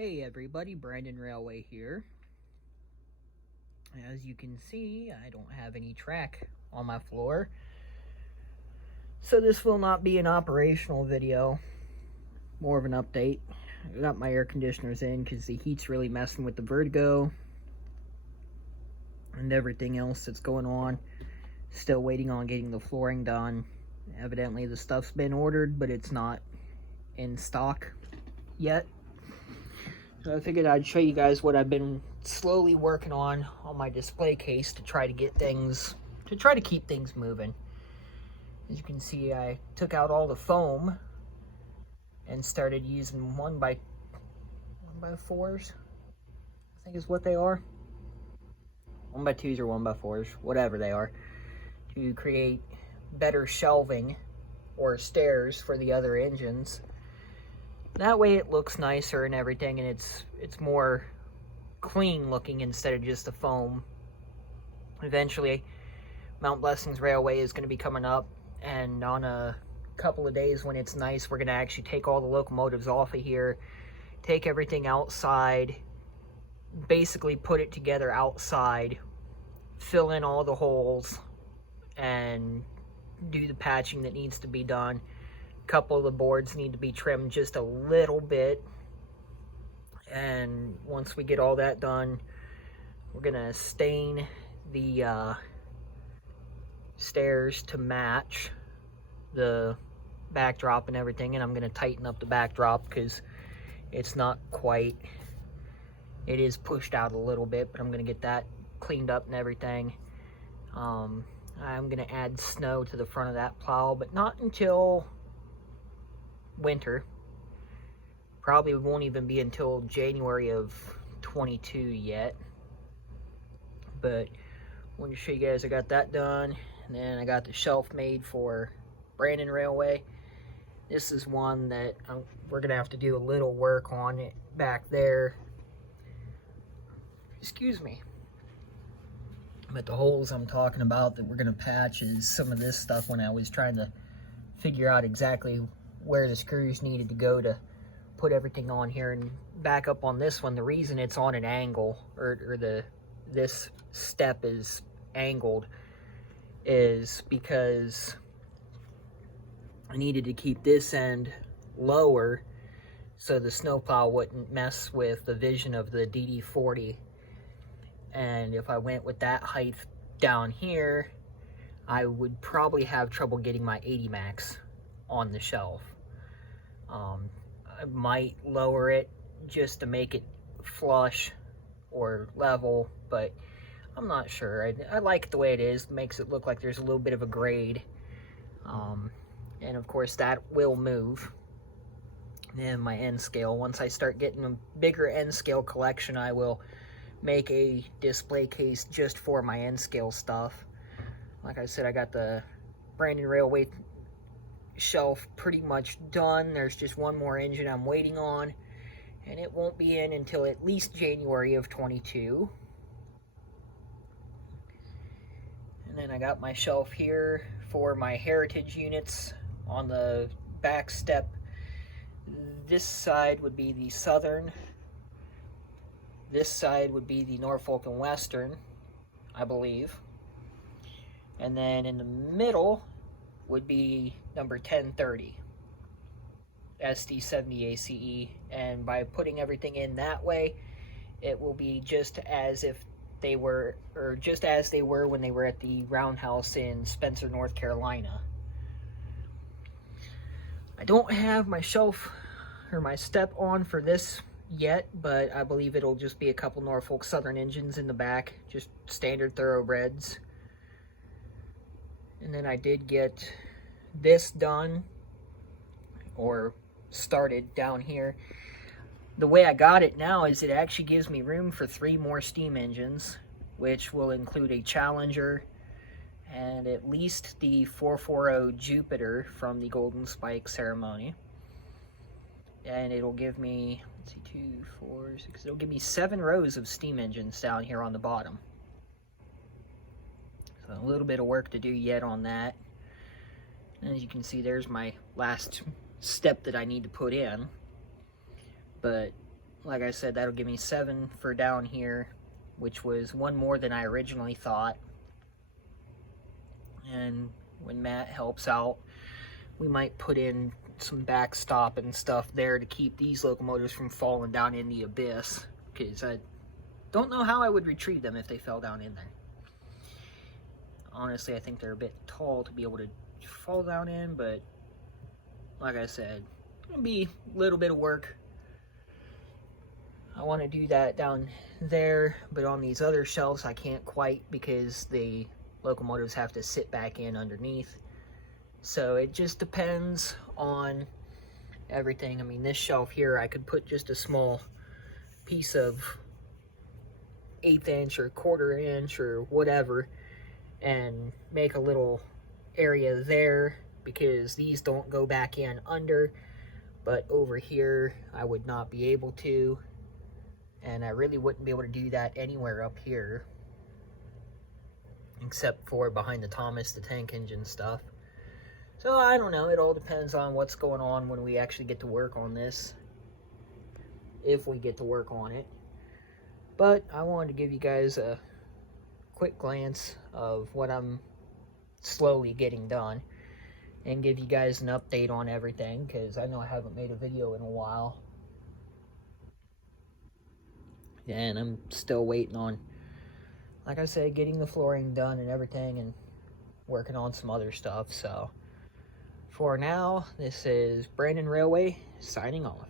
Hey everybody, BrandonRailway here. As you can see, I don't have any track on my floor, so this will not be an operational video, more of an update. I got my air conditioners in because the heat's really messing with the vertigo and everything else that's going on. Still waiting on getting the flooring done. Evidently the stuff's been ordered, but it's not in stock yet. So I figured I'd show you guys what I've been slowly working on my display case to try to keep things moving. As you can see, I took out all the foam and started using 1x4s, I think is what they are. 1x2s or 1x4s, whatever they are, to create better shelving or stairs for the other engines. That way it looks nicer and everything, and it's more clean looking instead of just the foam. Eventually, Mount Blessings Railway is going to be coming up, and on a couple of days when it's nice, we're going to actually take all the locomotives off of here, take everything outside, basically put it together outside, fill in all the holes, and do the patching that needs to be done. Couple of the boards need to be trimmed just a little bit, and once we get all that done, we're gonna stain the stairs to match the backdrop and everything, and I'm gonna tighten up the backdrop because it's not quite, it is pushed out a little bit, but I'm gonna get that cleaned up and everything. I'm gonna add snow to the front of that plow, but not until winter. Probably won't even be until January of 22 yet, but I want to show you guys I got that done. And then I got the shelf made for BrandonRailway. This is one that we're gonna have to do a little work on it back there, excuse me, but the holes I'm talking about that we're gonna patch is some of this stuff when I was trying to figure out exactly where the screws needed to go to put everything on here. And back up on this one, the reason it's on an angle, or this step is angled, is because I needed to keep this end lower so the snowplow wouldn't mess with the vision of the DD40. And if I went with that height down here, I would probably have trouble getting my 80 max on the shelf. I might lower it just to make it flush or level, but I'm not sure. I like it the way it is. It makes it look like there's a little bit of a grade. And of course that will move. And my N scale, once I start getting a bigger N scale collection, I will make a display case just for my N scale stuff. Like I said, I got the BrandonRailway shelf pretty much done. There's just one more engine I'm waiting on, and it won't be in until at least January of 22. And then I got my shelf here for my heritage units on the back step. This side would be the Southern, this side would be the Norfolk and Western, I believe, and then in the middle would be number 1030 SD70 ACE, and by putting everything in that way, it will be just as if they were, or just as they were when they were at the Roundhouse in Spencer, North Carolina. I don't have my shelf or my step on for this yet, but I believe it'll just be a couple Norfolk Southern engines in the back, just standard thoroughbreds. And then I did get this done, or started down here. The way I got it now is it actually gives me room for 3 more steam engines, which will include a Challenger and at least the 440 Jupiter from the Golden Spike ceremony. And it'll give me, let's see, 2, 4, 6, it'll give me 7 rows of steam engines down here on the bottom. So a little bit of work to do yet on that. And as you can see, there's my last step that I need to put in. But like I said, that'll give me 7 for down here, which was 1 more than I originally thought. And when Matt helps out, we might put in some backstop and stuff there to keep these locomotives from falling down in the abyss, because I don't know how I would retrieve them if they fell down in there. Honestly, I think they're a bit tall to be able to fall down in, but like I said, it'll be a little bit of work. I want to do that down there, but on these other shelves I can't quite, because the locomotives have to sit back in underneath. So it just depends on everything. I mean, this shelf here, I could put just a small piece of 1/8 inch or 1/4 inch or whatever and make a little area there, because these don't go back in under, but over here I would not be able to, and I really wouldn't be able to do that anywhere up here except for behind the Thomas, the tank engine stuff. So I don't know, it all depends on what's going on when we actually get to work on this, if we get to work on it. But I wanted to give you guys a quick glance of what I'm slowly getting done and give you guys an update on everything, because I know I haven't made a video in a while. And I'm still waiting on, like I said, getting the flooring done and everything, and working on some other stuff. So for now, this is BrandonRailway signing off.